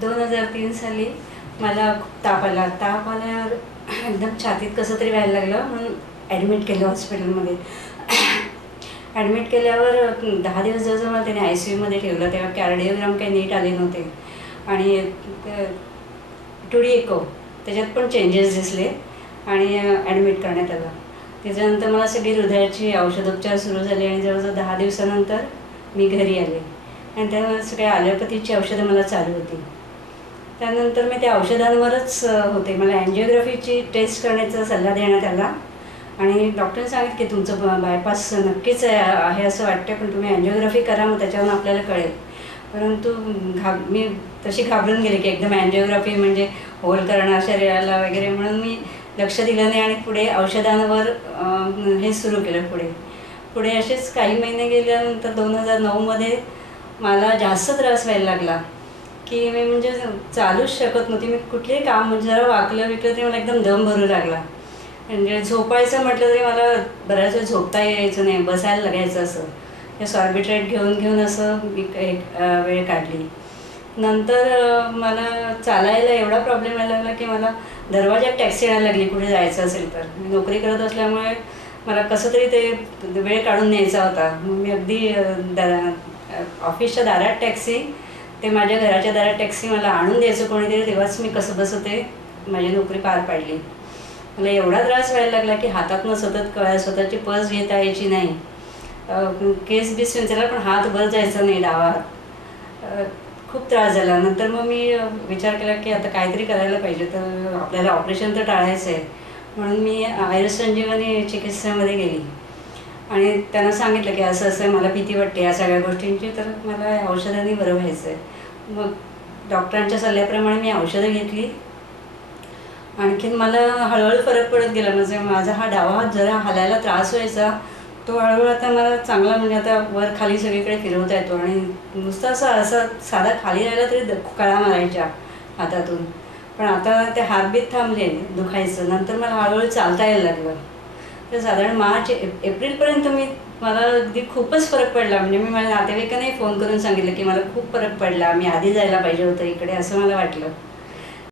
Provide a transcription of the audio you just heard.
2003 साली मला खूप ताप आला. ताप आल्यावर एकदम छातीत कसं तरी व्हायला लागलं म्हणून ॲडमिट केलं हॉस्पिटलमध्ये. ॲडमिट केल्यावर 10 दिवस जवळजवळ मला त्याने ICUमध्ये ठेवलं. तेव्हा कार्डिओग्राम काही नीट आले नव्हते आणि 2D एको त्याच्यात पण चेंजेस दिसले आणि ॲडमिट करण्यात आलं. त्याच्यानंतर मला सगळी हृदयाची औषधोपचार सुरू झाले आणि जवळजवळ 10 दिवसानंतर मी घरी आले आणि त्या सगळ्या ॲलोपॅथीची औषधं मला चालू होती. त्यानंतर मी त्या औषधांवरच होते. मला अँजिओग्राफीची टेस्ट करण्याचा सल्ला देण्यात आला आणि डॉक्टरने सांगितलं की तुमचं बायपास नक्कीच आहे असं वाटतं, पण तुम्ही अँजिओग्राफी करा, मग त्याच्यावरून आपल्याला कळेल. परंतु मी तशी घाबरून गेले की एकदम अँजिओग्राफी म्हणजे होल करणार शरीराला वगैरे, म्हणून मी लक्ष दिलं नाही आणि पुढे औषधांवर हे सुरू केलं. पुढे असेच काही महिने गेल्यानंतर 2009मध्ये मला जास्त त्रास व्हायला लागला की मी म्हणजे चालूच शकत नव्हती. मी कुठलेही काम म्हणजे जरा वाकलं तरी मला एकदम दम भरू लागला. म्हणजे झोपायचं म्हटलं तरी मला बऱ्याच वेळ झोपता यायचं नाही, बसायला लागायचं. असं हे सॉर्बिट्रेट घेऊन असं मी एक वेळ काढली. नंतर मला चालायला एवढा प्रॉब्लेम यायला लागला की मला दरवाजात टॅक्सी यायला लागली कुठे जायचं असेल तर. मी नोकरी करत असल्यामुळे मला कसं तरी ते वेळ काढून न्यायचा होता. मग मी अगदी ऑफिसच्या दारात टॅक्सी ते माझ्या घराच्या दारात टॅक्सी मला आणून द्यायचं कोणीतरी, तेव्हाच मी कसं बसं ते माझी नोकरी पार पाडली. मला एवढा त्रास व्हायला लागला की हातातनं सतत स्वतःची पर्स घेता यायची नाही, केस बीस विंचारला पण हात वर जायचा नाही, डावा हात. खूप त्रास झाला. नंतर मग मी विचार केला की आता काहीतरी करायला पाहिजे, तर आपल्याला ऑपरेशन तर टाळायचं आहे. म्हणून मी आयुर्संजीवनी चिकित्सामध्ये गेली आणि त्यांना सांगितलं की असं असं मला भीती वाटते या सगळ्या गोष्टींची, तर मला औषधांनी बरं व्हायचं आहे. मग डॉक्टरांच्या सल्ल्याप्रमाणे मी औषधं घेतली. आणखीन मला हळूहळू फरक पडत गेला. म्हणजे माझा हा डावा हात जरा हालायला त्रास व्हायचा, तो हळूहळू आता मला चांगला म्हणजे आता वर खाली सगळीकडे फिरवता येतो आणि नुसतं असं साधा खाली राहिला तरी कळा मारायच्या हातातून. पण आता ते हातबीत थांबले दुखायचं. नंतर मला हळूहळू चालता यायला लागलं. तर साधारण मार्च एप्रिलपर्यंत मला अगदी खूपच फरक पडला. म्हणजे मी माझ्या नातेवाईकांनाही फोन करून सांगितलं की मला खूप फरक पडला, मी आधी जायला पाहिजे होतं इकडे, असं मला वाटलं.